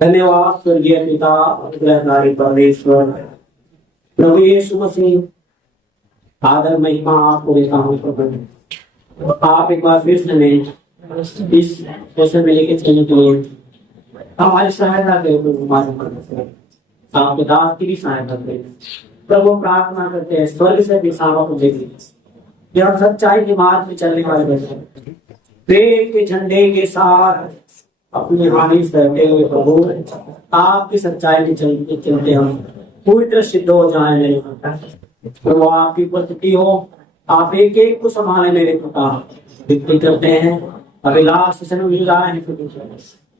धन्यवाद स्वर्गीय पिता अनुग्रहकारी परमेश्वर प्रभु यीशु मसीह। आदर महिमा आपको देता हूँ प्रभु। आप एक बार फिर से इस सेशन में लेके चलने के लिए हमारी सहायता करें प्रभु। हमारे आपके दास की भी सहायता करें प्रभु। प्रार्थना करते हैं स्वर्ग से दिशाओं को देखिए यह सच्चाई के मार्ग में चलने वाले बच्चे प्रेम के झंडे के साथ अपने हानि सहते हुए प्रभु आपकी सच्चाई में चलते हम पूरी सिद्ध हो जाए। प्रभु आपकी उपस्थिति हो, आप एक एक को संभाले मेरे पिता। विनती करते हैं अभिलाष से मिल जाए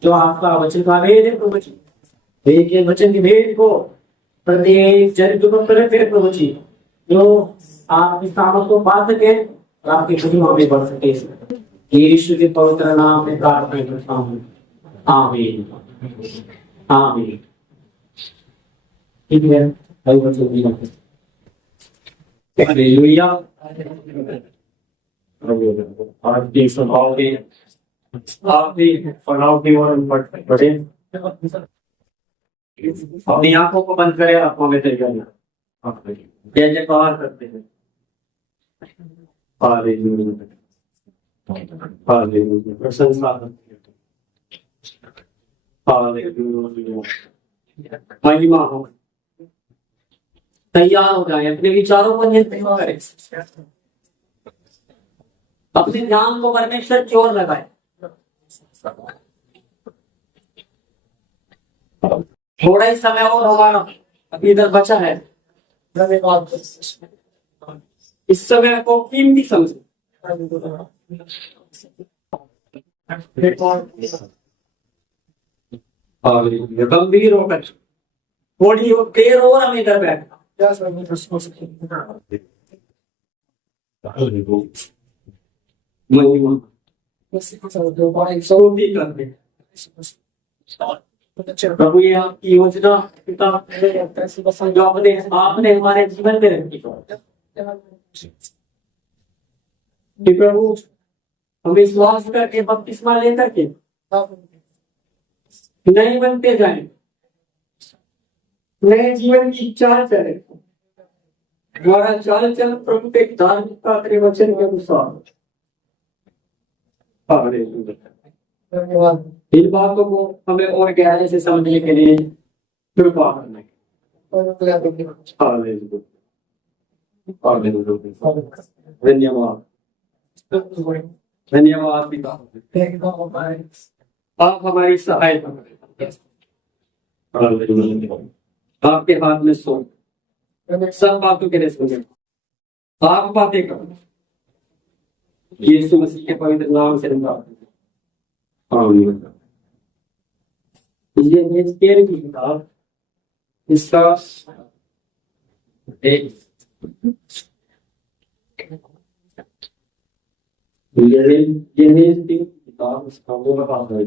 जो आपका वचन का भेद है प्रभु जी। एक एक वचन के भेद को प्रत्येक चरित्र को प्रकट प्रभु जी, जो आपकी सामर्थ को पा सके और आपकी महिमा में बढ़ सके। यीशु के पवित्र नाम में प्रार्थना करता हूँ, आमीन आमीन। ठीक है, हालेलुया। आपकी स्वभाव की आपकी फलाव की ओर बढ़े। अपनी आंखों को बंद करें, आंखों में तरीका जय जयकार करते हैं। हालेलुया हालेलुया, प्रशंसा हालेलुया, महिमा हो। तैयार हो जाए, अपने विचारों को नियंत्रित करें, अपने ध्यान को परमेश्वर की ओर लगाए। थोड़ा ही समय और हमारा अभी इधर बचा है। इस समय को कीमती समझे। गंभीर होकर थोड़ी देर और हम इधर बैठना। प्रभु ये आपकी योजना पिता जो आपने हमारे जीवन में रखी प्रभु, हम विश्वास करके बपतिस्मा लेकर के नए बनते जाए, नए जीवन की इच्छा करे। हमारा चाल चल प्रभु के धार्मिकता के वचन के अनुसार। इन बातों को हमें और गहरे से समझने के लिए कृपा करना। धन्यवाद धन्यवाद पिता, आप हमारी सहायता करें। आपके हाथ में सो सब बातों के लिए सुने, आप बातें करो। यीशु मसीह के पवित्र नाम से ये एस्तेर की किताब, इसका एक किताब, इसका वो बता रहा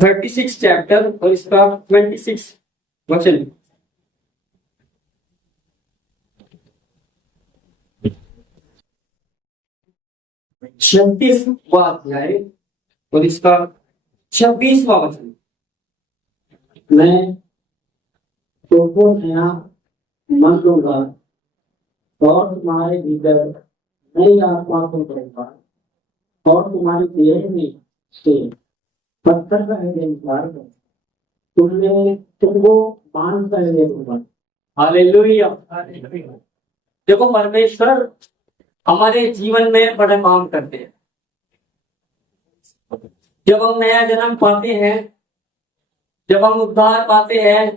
36 चैप्टर और इसका 26 वचन। छत्तीसवां अध्याय और इसका 26वां वचन। मैं तुमको नया मन दूंगा और तुम्हारे भीतर नई आत्मा को करूंगा और तुम्हारी देह में से पत्थर का हृदय निकाल कर तुमको मांस का हृदय दूंगा। हालेलुया। देखो परमेश्वर हमारे जीवन में बड़े काम करते हैं। जब हम नया जन्म पाते हैं, जब हम उद्धार पाते हैं,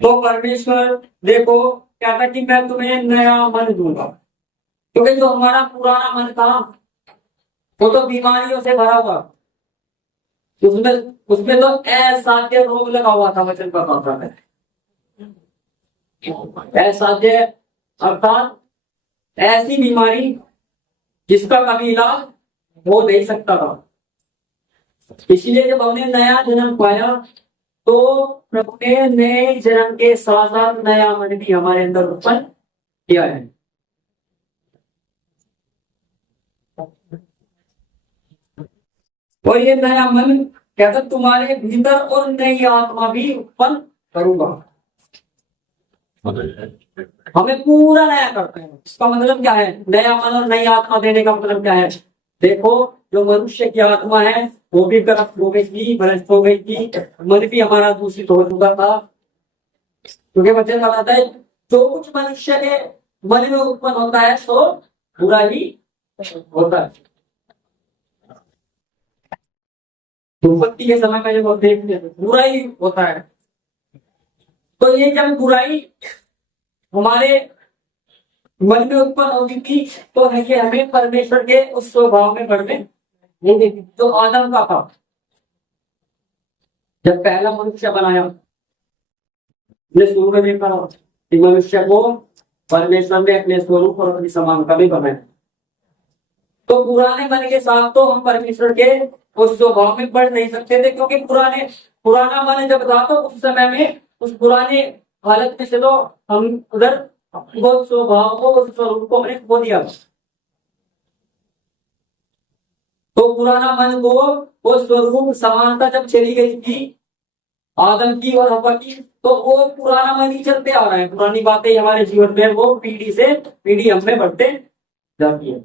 तो परमेश्वर देखो क्या था कि मैं तुम्हें नया मन दूंगा। क्योंकि जो हमारा पुराना मन था वो तो बीमारियों से भरा हुआ, उसमें तो असाध्य रोग लगा हुआ था। वचन बताता है असाध्य अर्थात ऐसी बीमारी जिसका कभी इलाज हो नहीं सकता था। इसलिए जब हमने नया जन्म पाया तो प्रभु ने नए जन्म के साथ साथ नया मन भी हमारे अंदर उत्पन्न किया है। और ये नया मन कहता तुम्हारे भीतर और नई आत्मा भी उत्पन्न करूंगा। हमें पूरा नया करते हैं। इसका मतलब क्या है? नया मन और नई आत्मा देने का मतलब क्या है? देखो, जो मनुष्य की आत्मा है वो भी करप्ट हो गई थी, भ्रष्ट हो गई थी, मन भी हमारा दूषित हो चुका था। क्योंकि वचन बताता है जो कुछ मनुष्य के मन में उत्पन्न होता है सो बुरा ही होता है। उत्पत्ति के समय में जब देखते हैं बुराई होता है, तो ये जब बुराई हमारे मन में उत्पन्न होगी थी तो ये हमें परमेश्वर के उस स्वभाव में बढ़ने नहीं देती। तो आदम का था, जब पहला मनुष्य बनाया, ने शुरू में देखा कि मनुष्य को परमेश्वर ने अपने स्वरूप और अपनी समानता में बनाया। तो पुराने मन के साथ तो हम परमेश्वर के उस स्वभाव में बढ़ नहीं सकते थे, क्योंकि पुराना मन जब था तो उस समय में उस पुराने हालत में से तो हम उधर वो स्वभाव को, उस स्वरूप को हमने खो दिया। तो पुराना मन को वो स्वरूप समानता जब चली गई थी आदम की और हवा की, तो वो पुराना मन ही चलते आ रहा है। पुरानी बातें हमारे जीवन में वो पीढ़ी से पीढ़ी हमें बढ़ते जाती है।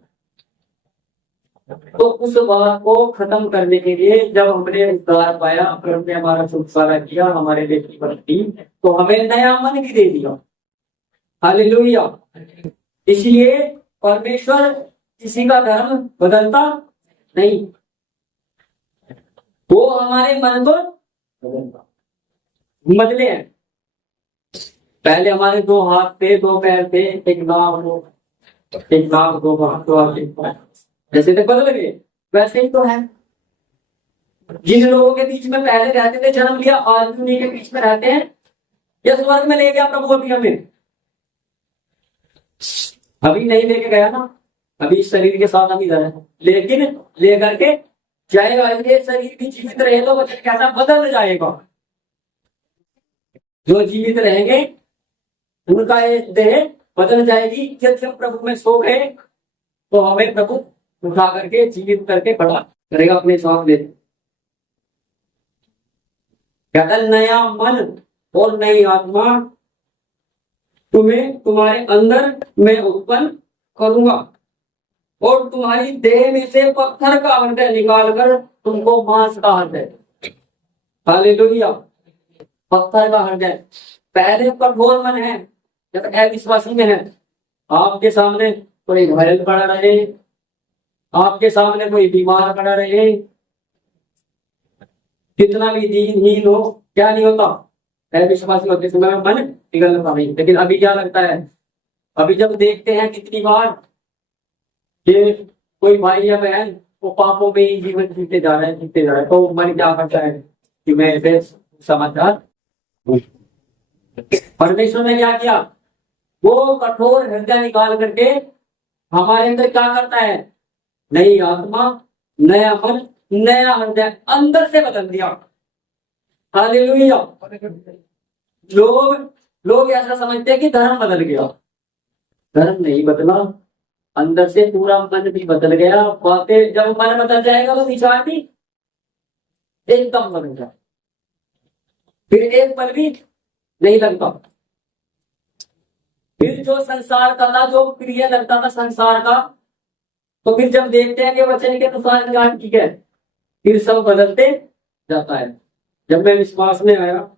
तो उस बात को खत्म करने के लिए जब हमने उद्धार पाया, प्रभु ने हमारा छुटकारा किया, हमारे लिए कीमत दी, तो हमें नया मन भी दे दिया। हालेलुया। इसलिए परमेश्वर किसी का धर्म बदलता नहीं, वो हमारे मन को बदले हैं। पहले हमारे दो हाथ थे, दो पैर थे, एक नाम दो हाथ, दो हाथ, जैसे तक बदल गए वैसे ही तो है। जिन लोगों के बीच में पहले रहते थे, जन्म लिया, आज भी उन्हीं के बीच में रहते हैं। या स्वर्ग में ले गया प्रभु अभी हमें? अभी नहीं लेके गया ना, अभी शरीर के साथ हम इधर है, लेकिन लेकर के जाएगा। ये शरीर भी जीवित रहे तो वचन कैसा बदल जाएगा। जो जीवित रहेंगे उनका ये देह बदल जाएगी। जब प्रभु में सो गए तो हमें प्रभु उठा करके जीवित करके खड़ा करेगा अपने सामने। कहता नया मन और नई आत्मा तुम्हें तुम्हारे अंदर मैं उत्पन्न करूंगा और तुम्हारी देह में से पत्थर का हृदय निकालकर तुमको मांस का हृदय। हालेलुया। पत्थर का हृदय पहले कठोर मन है, जब अविश्वासी में है। आपके सामने कोई घायल पड़ा रहे, आपके सामने कोई बीमार पड़ा रहे, कितना भी दीनहीन हो, क्या नहीं होता? अविश्वासी होते समय में मन पिघलता नहीं। लेकिन अभी क्या लगता है? अभी जब देखते हैं कितनी बार कि कोई भाई या बहन वो पापों में ही जीवन जीते जा रहे हैं, तो मन क्या करता है कि मैं ऐसे समाचार। परमेश्वर ने क्या किया? वो कठोर हृदय निकाल करके हमारे अंदर क्या करता है? नई आत्मा, नया मन, नया हृदय अंदर से बदल दिया। हालेलुया। लोग ऐसा समझते हैं कि धर्म बदल गया। धर्म नहीं बदला, अंदर से पूरा मन भी बदल गया। बातें जब मन बदल जाएगा तो विचार भी एकदम बदल जाए, फिर एक पल भी नहीं लगता। फिर जो संसार का था, जो प्रिय लगता था संसार का, तो फिर जब देखते हैं कि वचन के अनुसार ज्ञान ठीक है, फिर सब बदलते जाता है। जब मैं विश्वास में आया,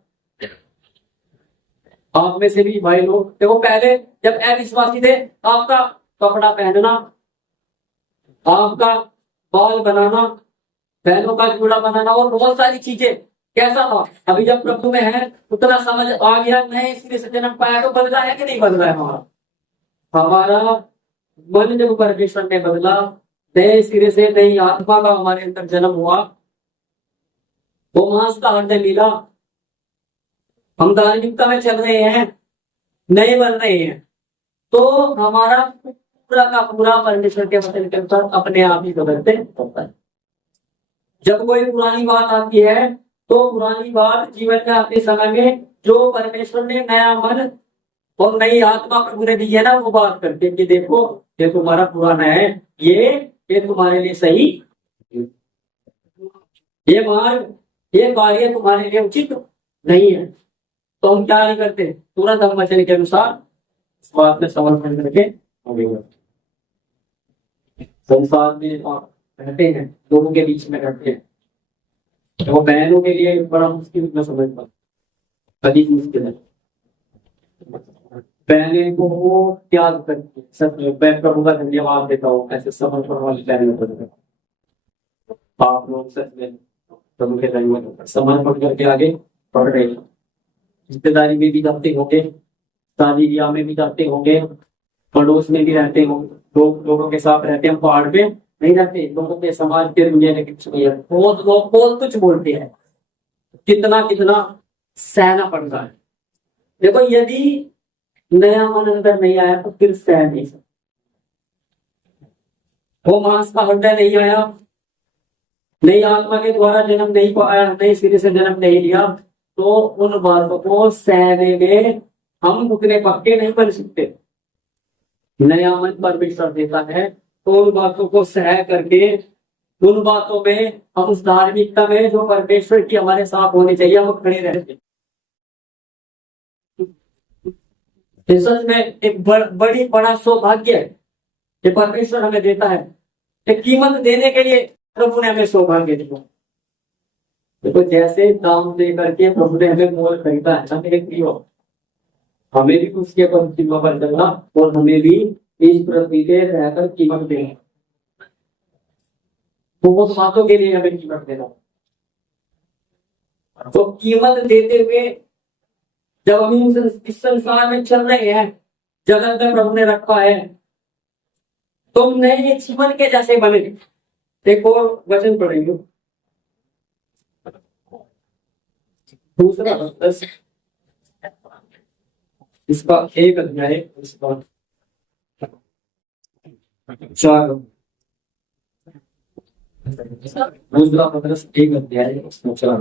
आप में से भी भाई लोग देखो, पहले जब अविश्वासी थे, आपका कपड़ा पहनना, आपका बाल बनाना, बहनों का जूड़ा बनाना और बहुत सारी चीजें कैसा था। अभी जब प्रभु में है उतना समझ आ गया, नए सिरे से जन्म पाया, तो बदला है कि नहीं बदला है? हमारा मन जब परमेश्वर ने बदला, नए सिरे से नई आत्मा का हमारे अंदर जन्म हुआ, वो मांस का हृदय मिला, हम धार्मिकता में चल रहे हैं, नहीं बन रहे हैं, तो हमारा पूरा का पूरा परमेश्वर के वचन के अनुसार अपने आप ही बदलते होता है। जब कोई पुरानी बात आती है तो पुरानी बात जीवन में आते समय में जो परमेश्वर ने नया मन और नई आत्मा प्रभु ने दी है ना, वो बात करके कि देखो ये तुम्हारा पुराना है, ये तुम्हारे लिए सही, ये मार्ग, ये कार्य तुम्हारे लिए उचित नहीं है। तो हम क्या नहीं करते, तुरंत हम वचन के अनुसार इस बात में समर्पण करके आगे बढ़ते। संसार में रहते हैं, लोगों के बीच में रहते हैं, तो बहनों के लिए बड़ा मुश्किल में समझता, अधिक मुश्किल है। बहने को वो त्याग करती, सब मैं प्रभु का धन्यवाद देता हूँ ऐसे समर्पण वाली बहनों को। आप लोग सच में प्रभु के धन्यवाद समर्पण करके आगे बढ़ रहे हैं। रिश्तेदारी में भी जाते होंगे, शादी ब्याह में भी जाते होंगे, पड़ोस में भी रहते होंगे, लोगों के साथ रहते हैं, पहाड़ पे नहीं रहते, लोगों के समाज के दुनिया में कुछ नहीं है, बहुत लोग बहुत कुछ बोलते हैं, कितना कितना सहना पड़ता है। देखो यदि नया मन अंदर नहीं आया तो फिर सह नहीं सकते, वो मांस का हृदय नहीं आया, नई आत्मा के द्वारा जन्म नहीं पाया, नए सिरे से जन्म नहीं लिया, तो उन बातों को सहने में हम उतने पक्के नहीं बन सकते। नया मन परमेश्वर देता है, तो उन बातों को सह करके, उन बातों में हम उस धार्मिकता में जो परमेश्वर की हमारे साथ होनी चाहिए हम खड़े रहते। सच में एक बड़ी बड़ा सौभाग्य है कि परमेश्वर हमें देता है, एक कीमत देने के लिए प्रभु ने हमें सौभाग्य दिया। देखो जैसे दाम दे करके प्रभु ने हमें मोल खरीदा है ना, एक प्रियो, हमें भी उसके सीमा पर चलना और हमें भी इस पृथ्वी पे रहकर कीमत देना, बहुत बातों के लिए हमें कीमत देना। तो कीमत देते हुए जब हम इस संसार में चल रहे हैं, जगत में प्रभु ने रखा है, तो नए जीवन के जैसे बने। एक और वचन पढ़ेंगे, दूसरा इसका एक अध्याय, इसका 4 दूसरा पत्रस एक अध्याय उसमें 4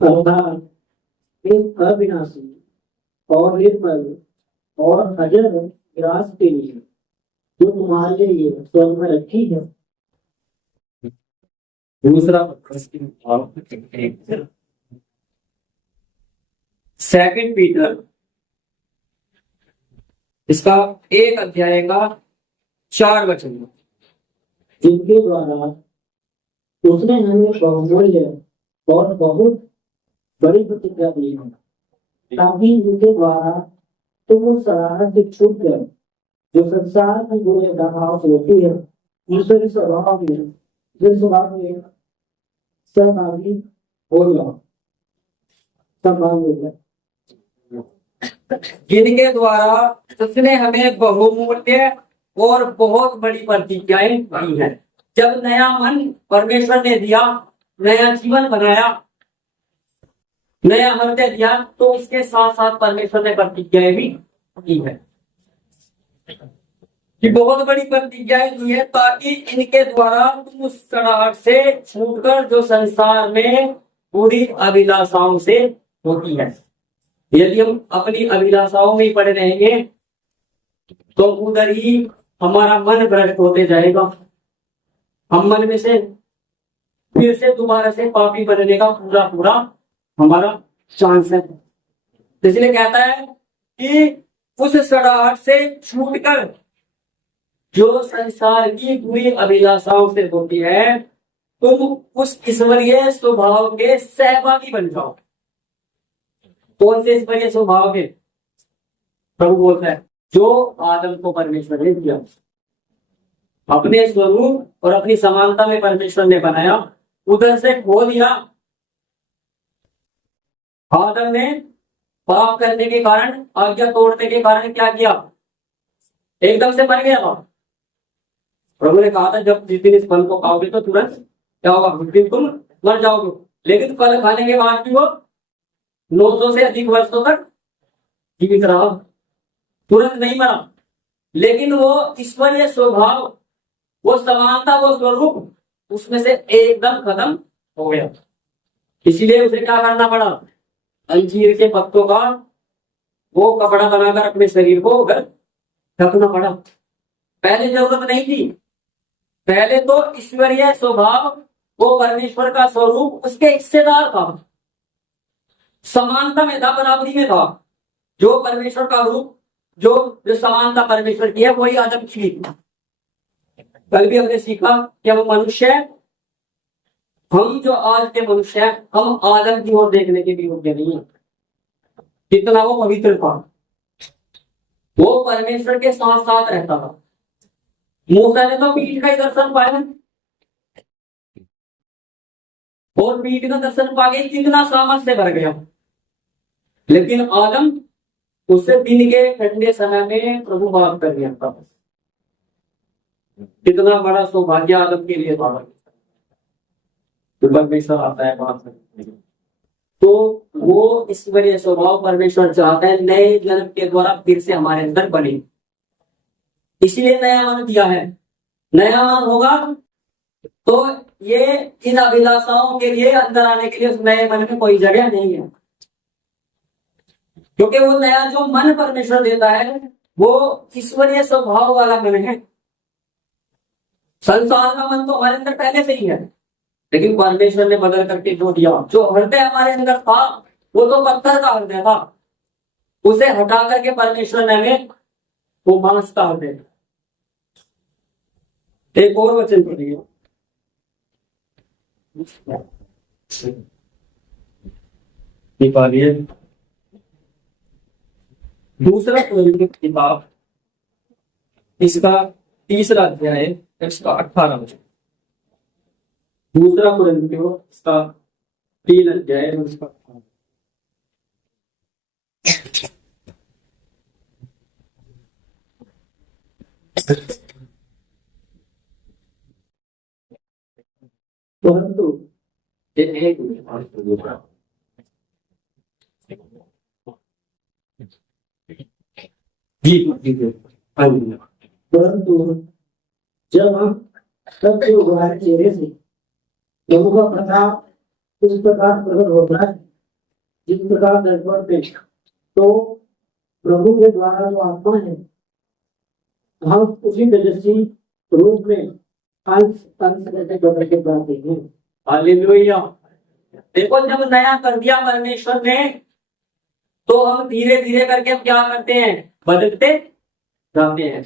होता एक अविनाशी और निर्मल और अजर विरासत के लिए जो तुम्हारे लिए स्वर्ग में रखी है। दूसरा सेकंड पीटर इसका एक अध्याय का 4 वचन, जिनके द्वारा उसने हमें बहुमूल्य और बहुत बड़ी प्रतिज्ञा दी है, ताकि उनके द्वारा तुम उस शरारत से छूट गए जो संसार की बुरे प्रभाव से होती है, ईश्वरी स्वभाव में जिस स्वभाव में सहभागी हो जाओ, सहभागी हो जाए, जिनके द्वारा उसने हमें बहुमूल्य और बहुत बड़ी प्रतिज्ञाएं दी है। जब नया मन परमेश्वर ने दिया, नया जीवन बनाया, नया हृदय दिया, तो इसके साथ साथ परमेश्वर ने प्रतिज्ञाएं भी की है कि बहुत बड़ी प्रतिज्ञाएं दी है, ताकि इनके द्वारा तुम उस सड़ाहट से छूटकर जो संसार में पूरी अभिलाषाओं से होती है। यदि हम अपनी अभिलाषाओं में पड़े रहेंगे तो उधर ही हमारा मन भ्रष्ट होते जाएगा, हम मन में से फिर से दोबारा से पापी बनने का पूरा हमारा चांस है। इसलिए कहता है कि उस सड़ाहट से छूटकर जो संसार की बुरी अभिलाषाओं से होती है, तुम उस ईश्वरीय स्वभाव के सहभागी बन जाओ। कौन से ईश्वरीय स्वभाव के? प्रभु बोलता है जो आदम को परमेश्वर ने दिया, अपने स्वरूप और अपनी समानता में परमेश्वर ने बनाया, उधर से खो दिया। आदम ने पाप करने के कारण, आज्ञा तोड़ने के कारण क्या किया? एकदम से मर गया। प्रभु ने कहा था जब जिस दिन इस फल को खाओगे तो तुरंत क्या होगा? उस दिन तुम मर जाओगे। लेकिन फल खाने के बाद भी वो 900 से अधिक वर्षों तक जीवित रहा, तुरंत नहीं मरा। लेकिन वो ईश्वरीय स्वभाव, वो समानता, वो स्वरूप उसमें से एकदम खत्म हो गया। इसीलिए उसे क्या करना पड़ा? अंजीर के पत्तों का वो कपड़ा बनाकर अपने शरीर को ढकना पड़ा। पहले जरूरत नहीं थी। पहले तो ईश्वरीय स्वभाव, वो परमेश्वर का स्वरूप उसके हिस्सेदार था, समानता में था, बराबरी में था। जो परमेश्वर का रूप, जो समानता परमेश्वर की है, वही आदम की थी। कल भी हमने सीखा कि हम मनुष्य, हम जो आज के मनुष्य हैं, हम आदम की ओर देखने के भी योग्य नहीं है। कितना वो पवित्र था, वो परमेश्वर के साथ साथ रहता था। मूसा ने तो पीठ का ही दर्शन पाया, और पीठ का दर्शन पाके कितना सामर्थ्य भर गया। लेकिन आदम उससे दिन के ठंडे समय में प्रभु बात कर गया था। कितना बड़ा सौभाग्य आदम के लिए था। परमेश्वर आता है बात करने, तो वो ईश्वरीय स्वभाव परमेश्वर चाहता है नए जन्म के द्वारा फिर से हमारे अंदर बने। इसलिए नया मन दिया है। नया मन होगा तो ये इन अभिलाषाओं के लिए अंदर आने के लिए उस नए मन में कोई जगह नहीं है, क्योंकि वो नया जो मन परमेश्वर देता है वो ईश्वरीय स्वभाव वाला मन है। संसार का मन तो हमारे अंदर पहले से ही है, लेकिन परमेश्वर ने बदल करके जो दिया, जो हृदय हमारे अंदर था वो तो पत्थर का हृदय था, उसे हटा करके परमेश्वर ने हमें वो मांस का हृदय। एक और वचन पढ़िए, दूसरा कोरिन्थियों की किताब, इसका तीसरा अध्याय, इसका 18 वचन। दूसरा कोरिन्थियों इसका 3 अध्याय, इसका परंतु परंतु जब हम सत्य उभारे चेहरे से प्रभु का प्रताप उस प्रकार प्रकट होता है जिस प्रकार दर्पण पे, तो प्रभु के द्वारा जो आत्मा है हम उसी तेजस्वी रूप में अंश अंश करके बदल के पाते हैं। हालेलुया। देखो, जब नया कर दिया परमेश्वर ने, तो हम धीरे धीरे करके हम क्या करते हैं, बदलते जाते हैं।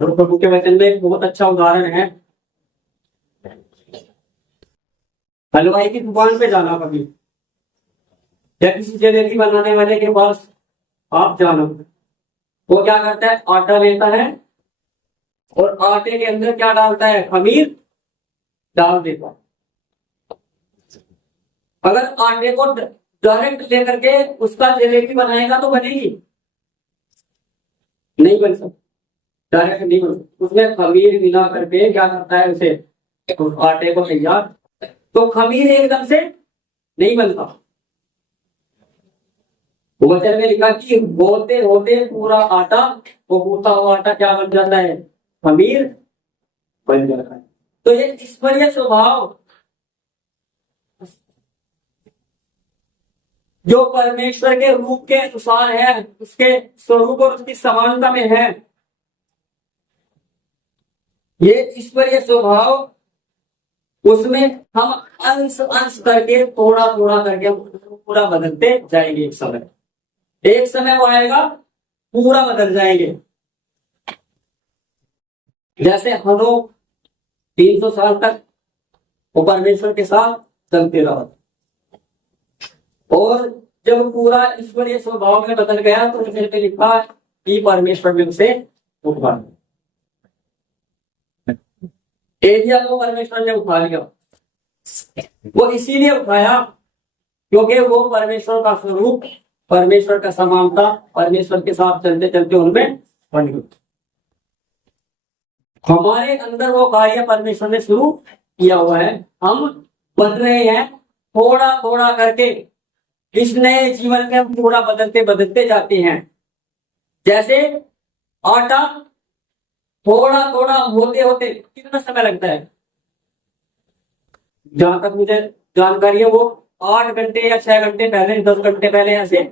और प्रभु के वचन में एक बहुत अच्छा उदाहरण है। हलवाई की दुकान पे जाना कभी, या किसी जलेबी बनाने वाले के पास आप जाना, वो क्या करता है, आटा लेता है और आटे के अंदर क्या डालता है, खमीर डाल देता है। अगर आटे को डायरेक्ट लेकर के उसका जलेबी बनाएगा तो बनेगी नहीं, बन सकती, डायरेक्ट नहीं बन सकती। उसमें खमीर मिला करके क्या करता है, उसे उस आटे को तैयार, तो खमीर एकदम से नहीं बनता। वचन में लिखा कि होते होते पूरा आटा, वो गूंथा हुआ आटा क्या बन जाता है, खमीर बन जाता है। तो ये ईश्वरीय स्वभाव जो परमेश्वर के रूप के अनुसार है, उसके स्वरूप और उसकी समानता में है, ये ईश्वरीय स्वभाव, उसमें हम अंश अंश करके थोड़ा थोड़ा करके पूरा बदलते जाएंगे। एक समय वो आएगा पूरा बदल जाएंगे। जैसे हनोक 300 साल तक वो परमेश्वर के साथ चलते रहा, और जब पूरा ईश्वरीय स्वभाव में बदल गया तो उसे लिखा कि परमेश्वर में उसे उठा, एलिया को परमेश्वर ने उठा लिया। वो इसीलिए उठाया क्योंकि वो परमेश्वर का स्वरूप, परमेश्वर का समानता, परमेश्वर के साथ चलते चलते उनमें बन गई। हमारे अंदर वो कार्य परमेश्वर ने शुरू किया हुआ है, हम बन रहे हैं थोड़ा थोड़ा करके। इस नए जीवन में हम थोड़ा बदलते बदलते जाते हैं। जैसे आटा थोड़ा थोड़ा होते होते कितना समय लगता है, जहां तक मुझे जानकारी है वो 8 घंटे या 6 घंटे पहले, 10 घंटे पहले ऐसे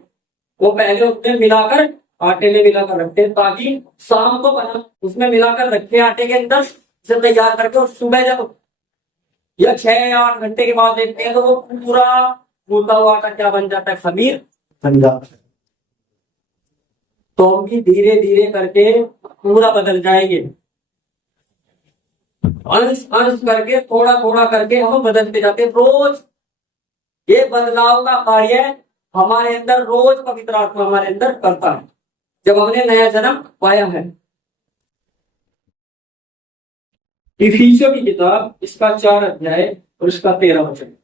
वो पहले उसमें मिलाकर, आटे में मिलाकर रखते हैं, ताकि शाम को बना उसमें मिलाकर रखे आटे के अंदर से तैयार करके, और सुबह जब या 6 या 8 घंटे के बाद देखते हैं तो वो पूरा गूंदा हुआ आटा क्या बन जाता है, खमीर बन जाता है। तो हम भी धीरे धीरे करके पूरा बदल जाएंगे, अंश अंश करके, थोड़ा थोड़ा करके हम बदलते जाते हैं। रोज ये बदलाव का कार्य हमारे अंदर रोज पवित्र आत्मा हमारे अंदर करता है जब हमने नया जन्म पाया है। इफिसियों की किताब इसका 4 अध्याय और इसका 13 वचन।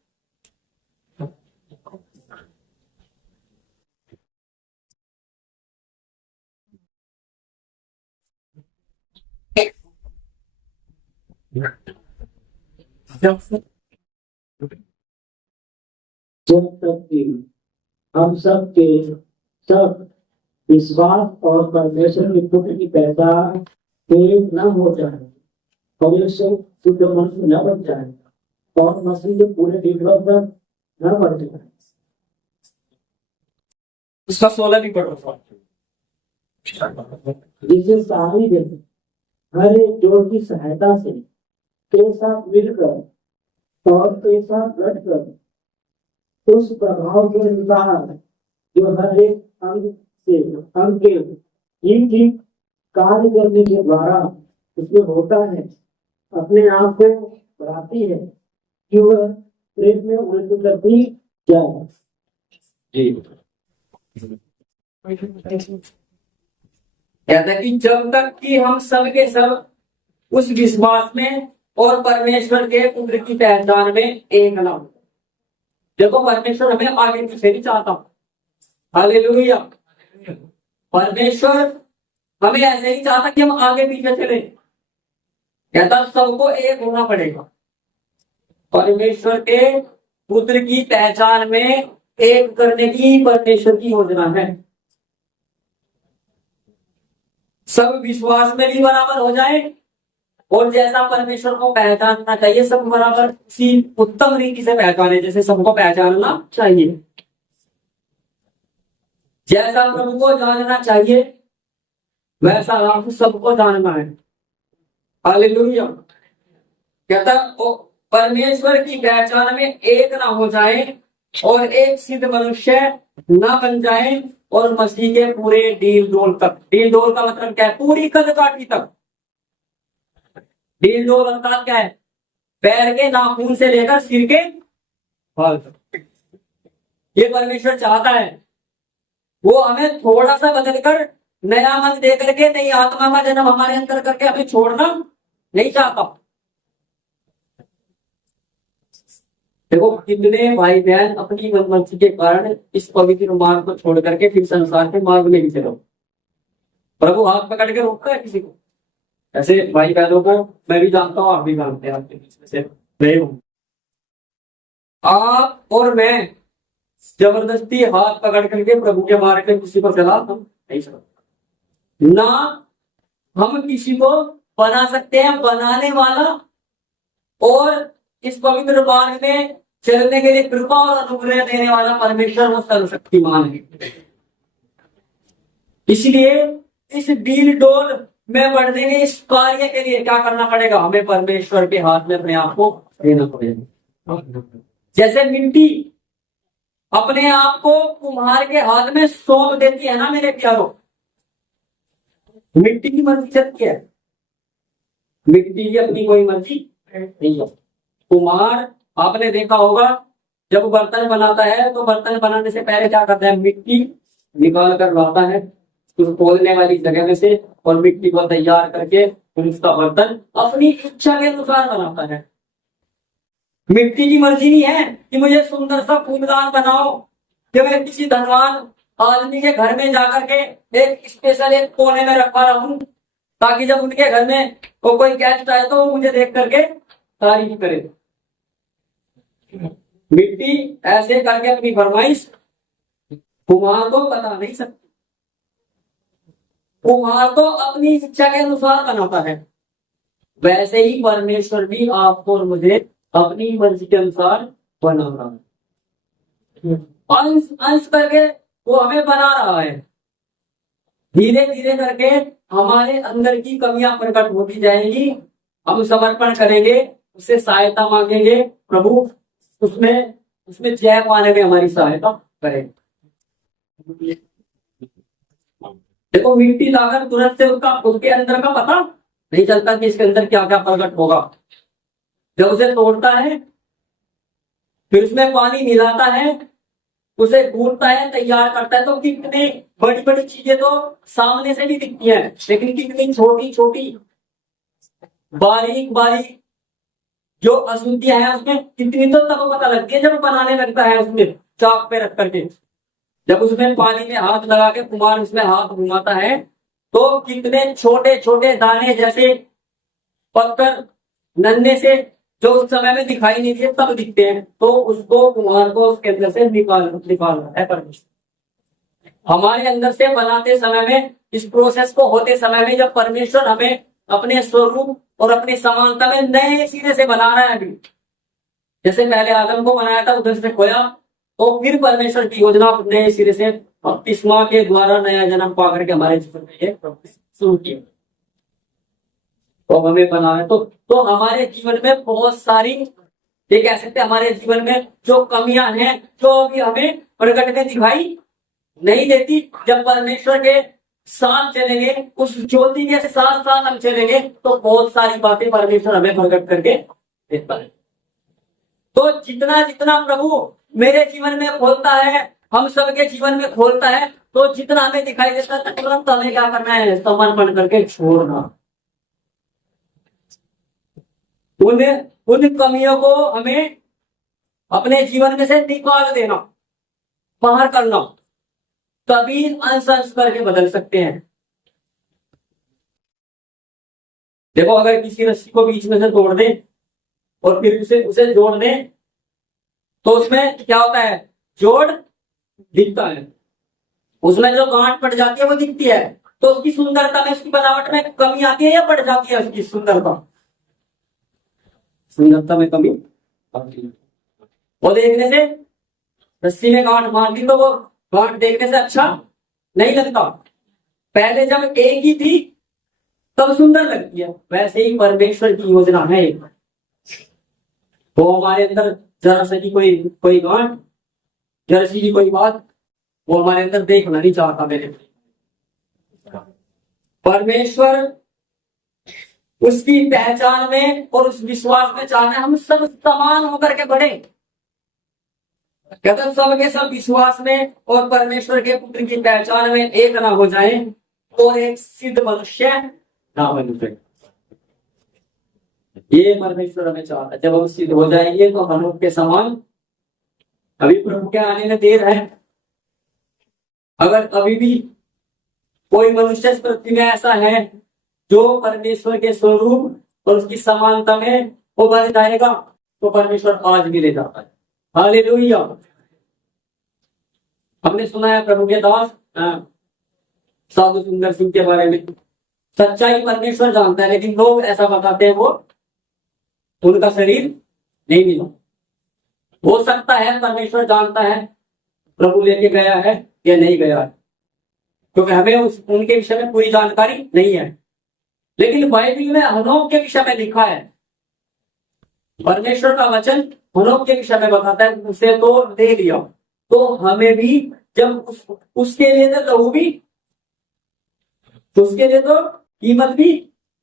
जब तक कि हम सब के सब विश्वास और परमेश्वर के पुत्र की पहचान एक न हो जाए, पवित्र शुद्ध मनुष्य न बन जाए और मसीह के पूरे डेवलपमेंट न बढ़ जाए। उसका 16 भी पढ़ रहा, जिसे सारी दिन हर एक जोड़ की सहायता से एक साथ मिलकर और एक साथ लड़कर उस प्रभाव के अनुसार जो हर एक अंग के ठीक कार्य करने के द्वारा उसमें होता है, अपने आप को बढ़ाती है कि वह प्रेम में उन्नति करती जाए। कहता है कि जब तक कि हम सब के सब उस विश्वास में और परमेश्वर के पुत्र की पहचान में एक न हो। देखो, परमेश्वर हमें आगे पीछे नहीं चाहता। हालेलुया। परमेश्वर हमें ऐसे नहीं चाहता कि हम आगे पीछे चले, कहता सबको एक होना पड़ेगा। परमेश्वर के पुत्र की पहचान में एक करने की परमेश्वर की योजना है। सब विश्वास में भी बराबर हो जाए और जैसा परमेश्वर को पहचानना चाहिए सब बराबर उसी उत्तम रीति से पहचाने जैसे सबको पहचानना चाहिए। जैसा प्रभु को जानना चाहिए वैसा आप सबको जानना है। हालेलुया। कहता परमेश्वर की पहचान में एक ना हो जाए और एक सिद्ध मनुष्य ना बन जाए और मसीह के पूरे डील डोल तक। डील डोल का मतलब क्या है? पूरी कदकाठी तक। डील डोल अर्थात क्या है? पैर के नाखून से लेकर सिर के बाल तक। ये परमेश्वर चाहता है। वो हमें थोड़ा सा बदलकर नया मन दे करके नई आत्मा का जन्म हमारे अंदर करके हमें छोड़ना नहीं चाहता। देखो कितने भाई बहन अपनी मनमर्जी के कारण इस पवित्र मार्ग को छोड़ करके फिर संसार के मार्ग में भी चलो। प्रभु हाथ पकड़ के रोकता है किसी को। ऐसे भाई बहनों को मैं भी जानता हूँ, आप भी जानते हैं, आपके बीच में से मैं हूं। आप और मैं जबरदस्ती हाथ पकड़ करके प्रभु के मार्ग में किसी को चला हम नहीं सकते ना। हम किसी को बना सकते हैं। बनाने वाला और इस पवित्र मार्ग में चलने के लिए कृपा और अनुग्रह देने वाला परमेश्वर वो सर्वशक्तिमान है। इसलिए इस डील डोल में बढ़ने के इस कार्य के लिए क्या करना पड़ेगा? हमें परमेश्वर के हाथ में अपने आप को देना पड़ेगा। जैसे मिट्टी अपने आप को कुम्हार के हाथ में सौंप देती है ना मेरे प्यारों, मिट्टी की मर्जी चलती है। मिट्टी की अपनी कोई मर्जी नहीं है। कुम्हार आपने देखा होगा जब बर्तन बनाता है तो बर्तन बनाने से पहले क्या करता है? मिट्टी निकाल कर लाता है उस खोलने वाली जगह में से और मिट्टी को तैयार करके उसका बर्तन अपनी इच्छा के अनुसार बनाता है। मिट्टी की मर्जी नहीं है कि मुझे सुंदर सा फूलदान बनाओ, कि मैं किसी धनवान आदमी के घर में जाकर के एक स्पेशल एक कोने में रखा रहूं ताकि जब उनके घर में कोई गेस्ट आए तो वो मुझे देख करके तारीफ करे। मिट्टी ऐसे करके अपनी फरमाइश कुम्हार को बता नहीं सकती। कुम्हार तो अपनी इच्छा के अनुसार बनाता है। वैसे ही परमेश्वर भी आपको और मुझे अपनी मर्जी के अनुसार बना रहा है। अंश अंश करके वो हमें बना रहा है। धीरे धीरे करके हमारे अंदर की कमियां प्रकट होती जाएंगी। हम समर्पण करेंगे, उससे सहायता मांगेंगे, प्रभु उसमें उसमें जय पाने में हमारी सहायता करेंगे। देखो मिट्टी लाकर तुरंत से उसका उसके अंदर का पता नहीं चलता कि इसके अंदर क्या क्या प्रकट होगा। जब उसे तोड़ता है, फिर उसमें पानी मिलाता है, उसे गूंथता है, तैयार करता है, तो कितनी बड़ी बड़ी चीजें तो सामने से भी दिखती हैं, लेकिन कितनी छोटी छोटी बारीक बारीक जो अशुद्धियां हैं उसमें कितनी तो तब पता लगती है जब बनाने लगता है उसमें चाक पे रख करके। जब उसमें पानी में हाथ लगा के कुम्हार उसमें हाथ घुमाता है तो कितने छोटे छोटे दाने जैसे पत्थर नन्हे से जो उस समय में दिखाई नहीं दिए तब दिखते हैं, तो उसको कुम्हार को उसके अंदर से निकालना है परमेश्वर। हमारे अंदर से बनाते समय में, इस प्रोसेस को होते समय में, जब परमेश्वर हमें अपने स्वरूप और अपनी समानता में नए सिरे से बना रहा है। अभी जैसे पहले आदम को बनाया था उधर से खोया, तो फिर परमेश्वर की योजना नए सिरे से बपतिस्मा के द्वारा नया जन्म पा करके हमारे जीवन में ये शुरू की। तो हमें बना है तो हमारे जीवन में बहुत सारी, ये कह सकते हैं हमारे जीवन में जो कमियां हैं जो अभी हमें प्रकट में दिखाई नहीं देती, जब परमेश्वर के साथ चलेंगे, उस ज्योति के साथ साथ हम चलेंगे, तो बहुत सारी बातें परमेश्वर हमें प्रकट करके देता है। तो जितना जितना प्रभु मेरे जीवन में खोलता है, हम सबके जीवन में खोलता है, तो जितना हमें दिखाई देता है तुरंत हमें क्या करना है, समर्पण करके छोड़ना। उन कमियों को हमें अपने जीवन में से निकाल देना, बाहर करना, तभी अंश अंश करके बदल सकते हैं। देखो अगर किसी रस्सी को बीच में से तोड़ दे और फिर उसे जोड़ दे तो उसमें क्या होता है, जोड़ दिखता है, उसमें जो गांठ पड़ जाती है वो दिखती है, तो उसकी सुंदरता में, उसकी बनावट में कमी आती है या बढ़ जाती है उसकी सुंदरता में कमी आती है। वो देखने से, रस्सी में गांठ मार दी तो वो गांठ देखने से अच्छा नहीं लगता, पहले जब एक ही थी तब सुंदर लगती है। वैसे ही परमेश्वर की योजना है, तो हमारे अंदर जरा सा की कोई गांठ, जरा सी की कोई बात वो हमारे अंदर देखना नहीं चाहता। मेरे परमेश्वर उसकी पहचान में और उस विश्वास में चाहते हैं हम सब समान होकर के बढ़े, कहते सब के सब विश्वास में और परमेश्वर के पुत्र की पहचान में एक ना हो जाए और एक सिद्ध मनुष्य ना बन जाए। ये परमेश्वर हमें चाहता है। जब हम सिद्ध हो जाएंगे तो हनोक के समान, अभी प्रभु के आने में देर है, अगर अभी भी कोई मनुष्य इस पृथ्वी में ऐसा है जो परमेश्वर के स्वरूप और उसकी समानता में वो बन जाएगा, तो परमेश्वर आज भी ले जाता है। हालेलुया। हमने सुना है प्रभु के दास साधु सुंदर सिंह के बारे में, सच्चाई परमेश्वर जानता है, लेकिन लोग ऐसा बताते हैं वो उनका शरीर नहीं मिला। हो सकता है परमेश्वर जानता है प्रभु लेके गया है या नहीं गया है, क्योंकि हमें उनके विषय में पूरी जानकारी नहीं है, लेकिन बाइबल में हनोक के विषय में लिखा है, परमेश्वर का वचन हनोक के विषय में बताता है उसे तो दे दिया, तो हमें भी जब उसके लिए तो लहू भी, तो उसके लिए तो कीमत भी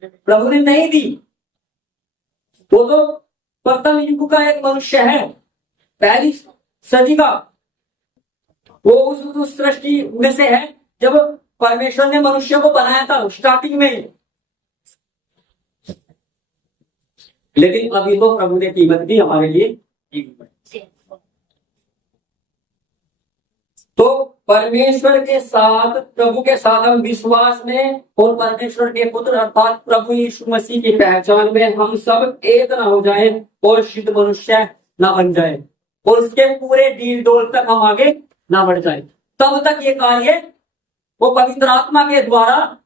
प्रभु ने नहीं दी। वो तो प्रथम युग का एक मनुष्य है, पहली सदी का, वो उस सृष्टि में से है जब परमेश्वर ने मनुष्य को बनाया था स्टार्टिंग में, लेकिन अभी तो प्रभु ने कीमत दी हमारे लिए। तो परमेश्वर के साथ, प्रभु के साथ हम विश्वास में और परमेश्वर के पुत्र अर्थात प्रभु यीशु मसीह की पहचान में हम सब एक ना हो जाए और शुद्ध मनुष्य ना बन जाए और उसके पूरे डील डोल तक हम आगे ना बढ़ जाए, तब तक ये कार्य वो पवित्र आत्मा के द्वारा,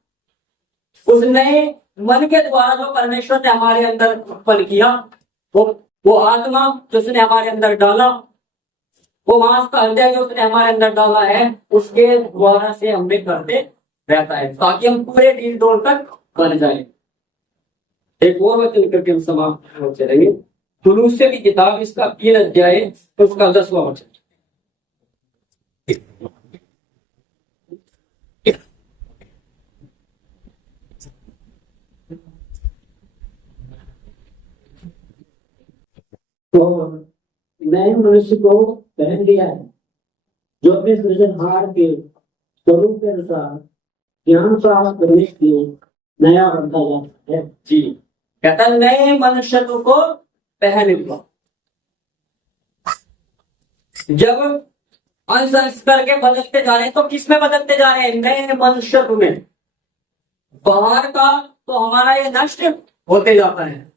उस नए मन के द्वारा जो परमेश्वर ने हमारे अंदर उत्पन्न किया, वो आत्मा जो उसने हमारे अंदर डाला, वो मांस का हृदय जो उसने हमारे अंदर डाला है उसके द्वारा से हमें करते रहता है ताकि हम पूरे डील डोल तक बन जाए। एक और वचन करके हम समाप्त हो चलेंगे। कुलूसियों की किताब इसका 3 अध्याय तो उसका 10वां वचन। तो नए मनुष्य को पहन लिया है जो अपने सृजनहार के स्वरूप के अनुसार ज्ञान प्राप्त करने के लिए नया बनता जाता है। जी कहता है नए मनुष्य को पहन लिया। जब अंश अंश करके बदलते जा रहे हैं तो किसमें बदलते जा रहे हैं? नए मनुष्य में। बाहर का तो हमारा ये नष्ट होते जाता है,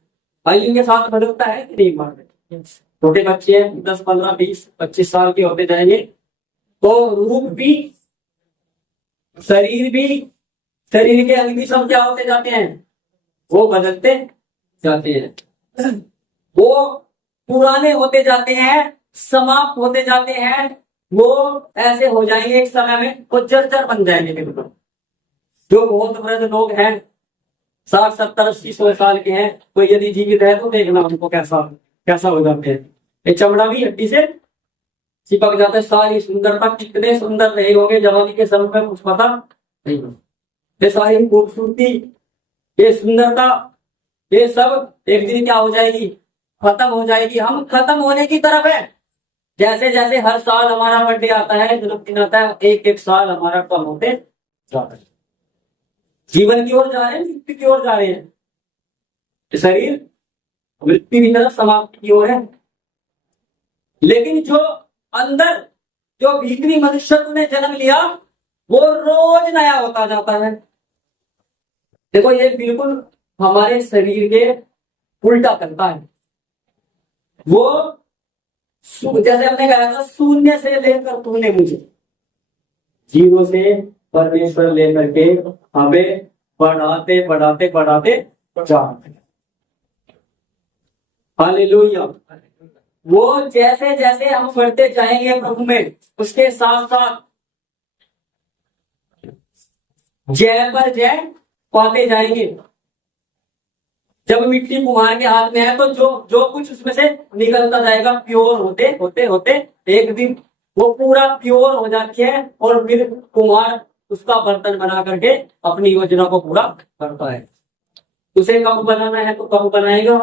आयु के साथ बदलता है कि नहीं? बाहर छोटे बच्चे 10 15 20 25 साल के होते जाएंगे तो रूप भी शरीर के अंग भी सब क्या होते जाते हैं? वो बदलते जाते हैं, वो पुराने होते जाते हैं, समाप्त होते जाते हैं, वो ऐसे हो जाएंगे एक समय में वो जर्जर बन जाएंगे। बिल्कुल जो बहुत वृद्ध लोग हैं 60 70 80 100 साल के हैं, कोई यदि जीवित है तो देखना उनको कैसा हो जाते हैं। ये चमड़ा भी हड्डी से चिपक जाता है। सारी सुंदरता, कितने सुंदर रहे होंगे जवानी के समय में कुछ पता नहीं। ये सारी खूबसूरती, ये सुंदरता, ये सब एक दिन क्या हो जाएगी? खत्म हो जाएगी। हम खत्म होने की तरफ है। जैसे जैसे हर साल हमारा बर्थडे आता है, जन्मदिन आता है, एक एक साल हमारा कम होते जाता है। जीवन की ओर जा रहे हैं, मृत्यु की ओर जा रहे हैं। शरीर मृत्यु की तरफ समाप्ति की ओर है। लेकिन जो अंदर जो भीतरी मनुष्यत्व ने जन्म लिया वो रोज नया होता जाता है। देखो ये बिल्कुल हमारे शरीर के उल्टा करता है। वो जैसे हमने कहा था शून्य से लेकर तूने मुझे, जीरो से परमेश्वर लेकर के हमें बढ़ाते बढ़ाते बढ़ाते जाते। हालेलुया। वो जैसे जैसे हम बढ़ते जाएंगे प्रभु में, उसके साथ साथ जय पर जय पाते जाएंगे। जब मिट्टी कुम्हार के हाथ में है तो जो कुछ उसमें से निकलता जाएगा प्योर होते होते होते एक दिन वो पूरा प्योर हो जाती है और फिर कुम्हार उसका बर्तन बना करके अपनी योजना को पूरा करता है। उसे कप बनाना है तो कप बनाएगा,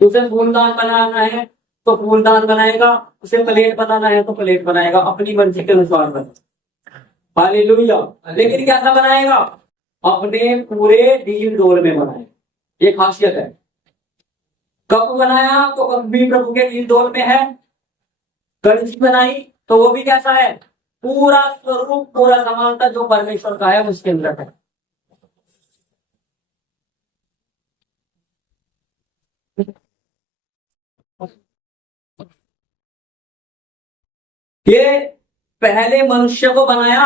उसे फूलदान बनाना है तो फूलदान बनाएगा, उसे प्लेट बनाना है तो प्लेट बनाएगा, अपनी मर्जी के अनुसार बनाएगा। हालेलुया। लेकिन कैसा बनाएगा? अपने पूरे डील डोल में बनाएगा। ये खासियत है। कप बनाया तो कप भी प्रभु के डील डोल में है। कड़छी बनाई तो वो भी कैसा है? पूरा स्वरूप, पूरा समानता जो परमेश्वर का है उसके अंदर है। ये पहले मनुष्य को बनाया,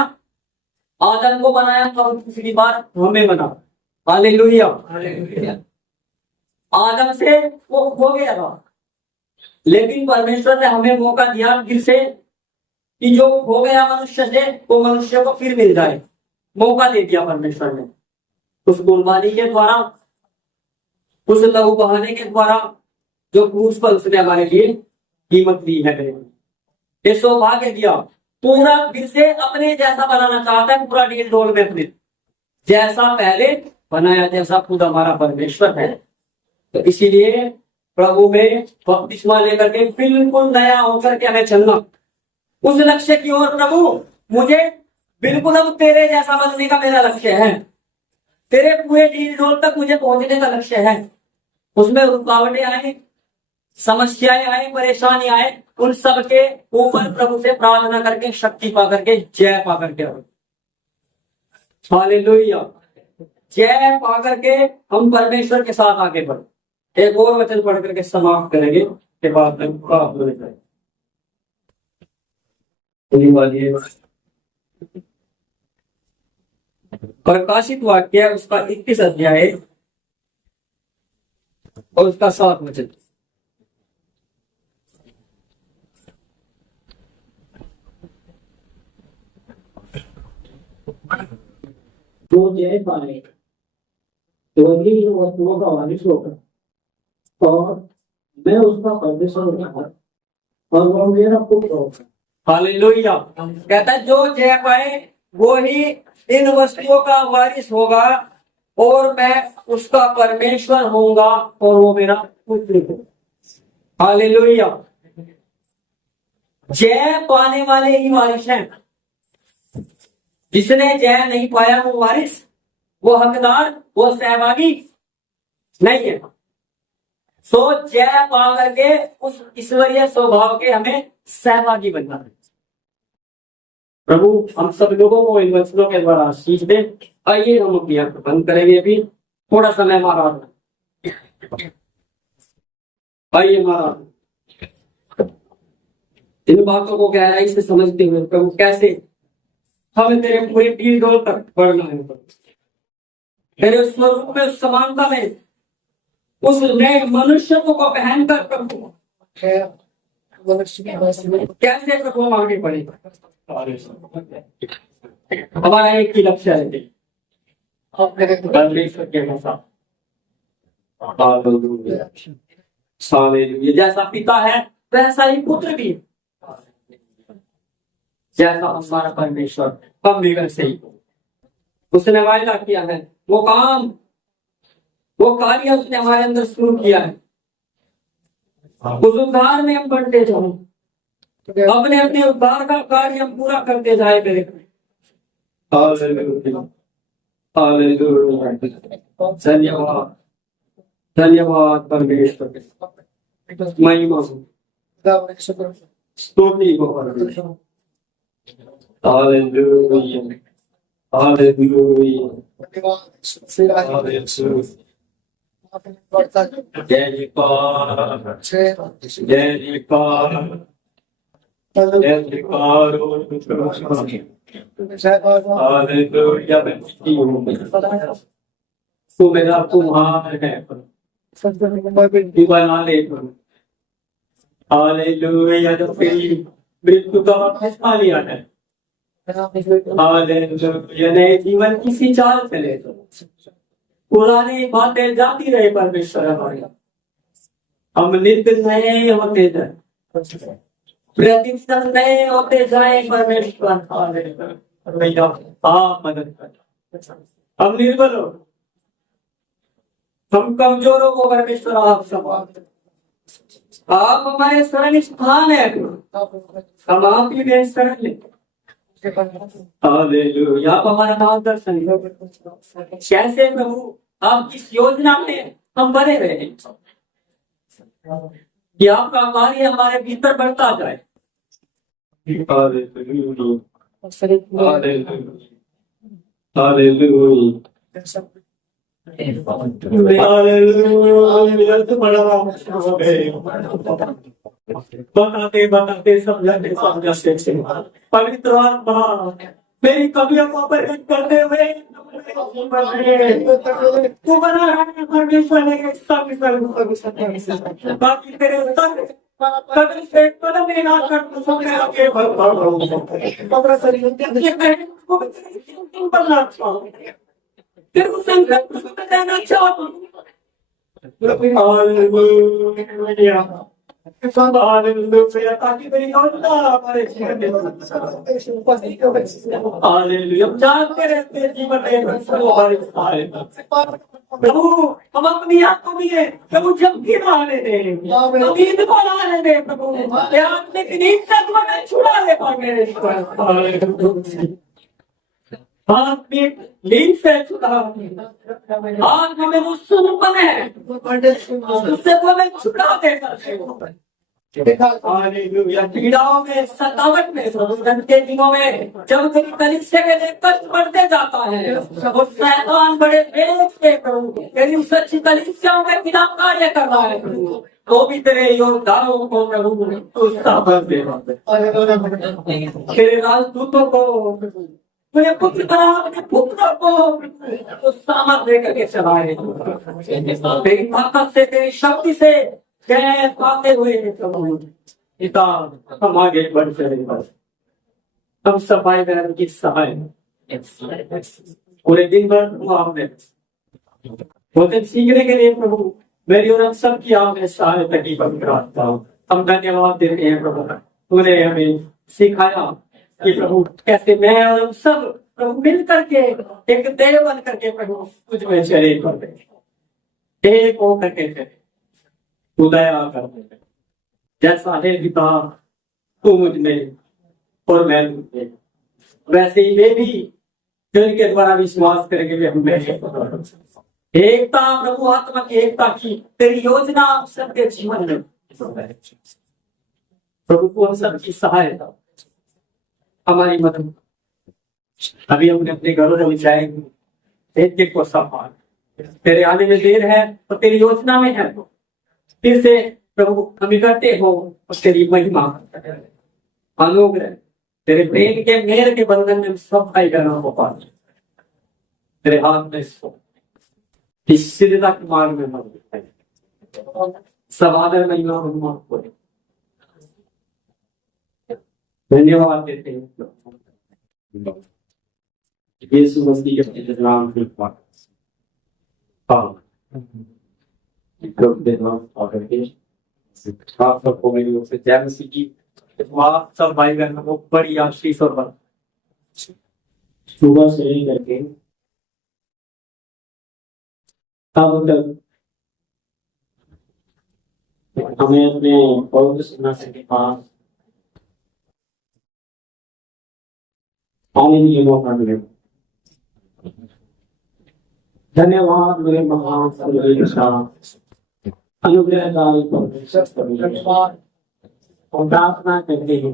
आदम को बनाया, तो दूसरी बार हमें बना। हालेलुया। आदम से वो खो गया था, लेकिन परमेश्वर ने हमें मौका दिया फिर से कि जो खो गया मनुष्य से वो मनुष्य को फिर मिल जाए। मौका दे दिया परमेश्वर ने उस कुर्बानी के द्वारा, उस लहू बहाने के द्वारा जो क्रूस पर उसने हमारे लिए कीमत दी है। ये सौभाग्य दिया। पूरा फिर से अपने जैसा बनाना चाहता है, पूरा डील डोल में अपने जैसा पहले बनाया, जैसा खुद हमारा परमेश्वर है। तो इसीलिए प्रभु में बपतिस्मा लेकर के बिल्कुल नया होकर के हमें चलना उस लक्ष्य की ओर। प्रभु मुझे बिल्कुल अब तेरे जैसा बनने का मेरा लक्ष्य है, तेरे पूरे डील डोल तक मुझे पहुंचने का लक्ष्य है। उसमें रुकावटें आए, समस्याएं आए, परेशानी आए, उन सब के ऊपर प्रभु से प्रार्थना करके शक्ति पा करके जय पा करके, हालेलुया, जय पा करके हम परमेश्वर के साथ आगे बढ़े। एक और वचन पढ़ करके समाप्त करेंगे के बाद प्रकाशित वाक्य उसका 21 अध्याय और उसका 7 वचन। जो जय पाए वही इन वस्तुओं का वारिस होगा और मैं उसका परमेश्वर होगा और वो मेरा पुत्र होगा। हालेलुया। कहता है जो जय पाए वो ही इन वस्तुओं का वारिस होगा और मैं उसका परमेश्वर होऊंगा और वो मेरा पुत्र होगा। हालेलुया। जय पाने वाले ही वारिस हैं। जिसने जय नहीं पाया वो वारिस, वो हकदार, वो सहभागी नहीं है। सो जय पा करके उस ईश्वरीय स्वभाव के हमें सहभागी बनना है। प्रभु हम सब लोगों को इन वचनों के द्वारा आशीष दे। आइए हम अपनी आंख बंद करेंगे अभी थोड़ा समय हमारा। आइए हमारा इन बातों को गहराई से समझते हुए प्रभु कैसे हमें तेरे पूरी पीढ़ियों तक बढ़ना है, तेरे स्वरूप में, समानता में, उस नए मनुष्यत्व को पहनकर प्रभु कैसे प्रभु हम आगे बढ़ेगा। हमारा एक ही लक्ष्य है परमेश्वर के साथ। जैसा पिता है वैसा ही पुत्र भी, जैसा हमारा परमेश्वर हम भी वैसे ही। उसने वायदा किया है, वो काम, वो कार्य उसने हमारे अंदर शुरू किया है। उस उद्धार में हम बढ़ते जाओ, अपने अपने उद्धार का कार्य हम पूरा करते जाए। धन्यवाद, धन्यवाद परमेश्वर, महिमा स्तुति हो परमेश्वर। हालेलुया, हालेलुया, जय जयकार, जय जयकार, जय जयकार। हालेलुया। तू मेरा कुम्हार है, तू बना ले। हालेलुया। जो तेरी मृत्यु का फैसला लिया है, हालेलुया, नए जीवन की सी चाल चले तो पुरानी बातें जाती रहे परमेश्वर हमारे, हम नित्य नए होते जाए, प्रतिदिन नए होते जाए परमेश्वर। हालेलुया, आप मदद कर। हम निर्बल हो, हम कमजोरों को परमेश्वर आप संभाल। आप हमारे शरण स्थान है, हम आप ही गए शरण ले। हालेलुया, आप हमारा मार्गदर्शन कैसे प्रभु आप इस योजना में हम बने रहे कि आपका कार्य हमारे भीतर बढ़ता जाए। हालेलुया, हालेलुया, बताते बताते समझाते समझाते पवित्र आत्मा मेरी कमियों को परिहरित करते हुए तू बना है परमेश्वर ने बाकी तेरे संग कदम से कदम मिला कर तुझे आगे बढ़ना तेरे संकल्प देना चाहता हूँ। ताकि मेरी योजना हमारे जीवन में जीवन प्रभु हम अपनी आंखों में प्रभु झपकी मारने दे, नींद को लाने दे प्रभु, नींद से तुम्हें छुड़ा ले पाएंगे। नींद से छुड़ा आज हमें वो सुनपन है, उससे वो हमें छुड़ा देगा। पीड़ाओं में, सतावट में, के दिनों में जब तेरी कलीसिया के लिए कष्ट बढ़ते जाता है, वो शैतान बड़े वेग से प्रभु तेरी सच्ची कलीसियाओं के खिलाफ कार्य कर रहा है। तो भी तेरे योद्धाओं को प्रभु सामर्थ देना, तेरे राजदूतों को, मेरे पुत्र बना, अपने पुत्र को सामर्थ देकर के चलाए, तेरी ताकत से, तेरी शक्ति से जय पाते हुए पिता हम आगे बढ़ चले। हम सफाई में की सहाय पूरे दिन भर प्रभु आपने वचन सीखने के लिए प्रभु मेरी और हम सब की आपने सहायता की पवित्र आत्मा। हम धन्यवाद देते हैं प्रभु, तूने हमें सिखाया कि प्रभु कैसे मैं और हम सब प्रभु मिल करके एक देह बन करके प्रभु तुझ में चले करते एक हो करके चले, तू दया कर दे जैसा है पिता तू मुझ में और मैं तुझ में, वैसे ही वे भी जो इनके द्वारा विश्वास करेंगे वे हम में एकता प्रभु आत्मा की एकता की तेरी योजना हम सबके जीवन में प्रभु को हम सबकी सहायता हमारी मदद। अभी हम अपने घरों में जाएंगे, एक एक को संभाल, तेरे आने में देर है और तेरी योजना में है, फिर से प्रभु हम इकट्ठे हो और तेरी महिमा अनुग्रह तेरे प्रेम के मेर के बंधन में सब भाई बहनों को पा तेरे हाथ में सो इस सिद्धता के मार्ग में मत सब आदर महिमा को धन्यवाद देते हैं यीशु मसीह के नाम में आप सबको मेरी ओर से जय मसीह की। आप सब भाई बहनों को बड़ी आशीष और बरकत सुबह से लेकर के तब तक हमें अपने पवित्र सिंहासन के पास आने के मौका मिले। धन्यवाद मेरे महान सर्वेश्वर अनुग्रहकारी परमेश्वर, हम प्रार्थना करते हैं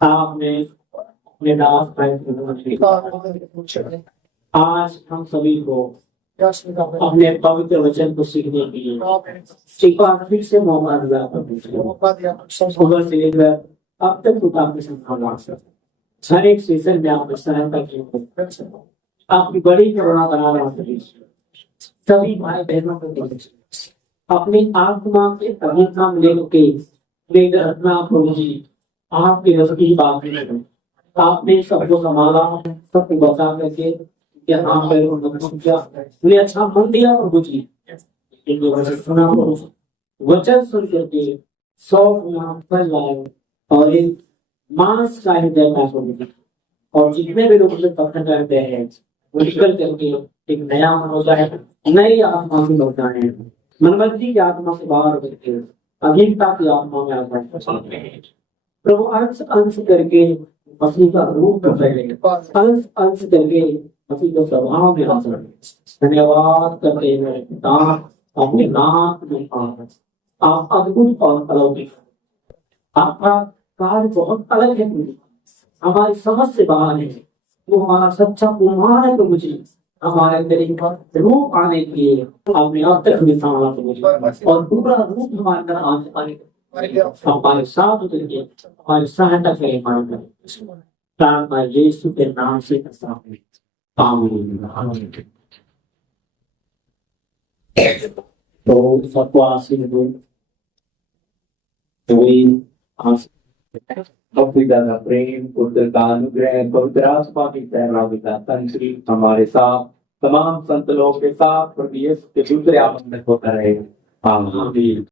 आपने अपने दास आज हम सभी को अपने पवित्र वचन को सीखने के लिए एक बार फिर से मौका दिया सुबह से लेकर अब तक खुद आपके संभाल हर एक सेशन में आपने सहायता की, आपकी बड़ी करुणा बना रहा सभी भाई बहनों को अपनी आत्मा के अभिज्ञान लेकर रखना प्रभु जी आपके नजदीक बात नहीं, आपने सबको संभाला, सबको बचा करके यहाँ पर उन्हें अच्छा मन दिया प्रभु जी। सुना वचन सुन करके 100 गुना फल लाए और एक मांस का हृदय प्रभु, और जितने भी लोग उसे पसंद करते हैं वो निकल करके एक नया मन होता है, नई आत्मा से होता है, मनमर्जी की आत्मा से बाहर करके अधीनता की आत्मा में आता है। प्रभु अंश अंश करके मसीह का रूप अंश अंश करके मसीह का स्वभाव में आता है। धन्यवाद करते हैं पिता अपने नाम में आप अद्भुत और अलौकिक, आपका कार्य बहुत अलग है, हमारी समझ से बाहर है। वो हमारा सच्चा कुमार है प्रभु जी, हमारे अंदर एक रूप आने के लिए आपने अब तक हमें संभाला प्रभु जी, और पूरा रूप हमारे अंदर आने हमारे साथ उतर के हमारी सहायता करें। प्रार्थना यीशु के नाम से करता हूं, आमीन। तो सबको आशीष दो, पिता का प्रेम, पुत्र का अनुग्रह, पवित्र आत्मा की सहभागिता संश्री हमारे साथ तमाम संत लोगों के साथ प्रभु यीशु के दूसरे आगमन में होता रहे। आमीन।